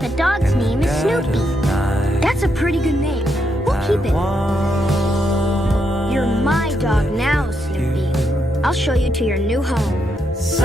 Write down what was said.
The dog's name is Snoopy. That's a pretty good name. We'll keep it. You're my dog now, Snoopy. I'll show you to your new home. So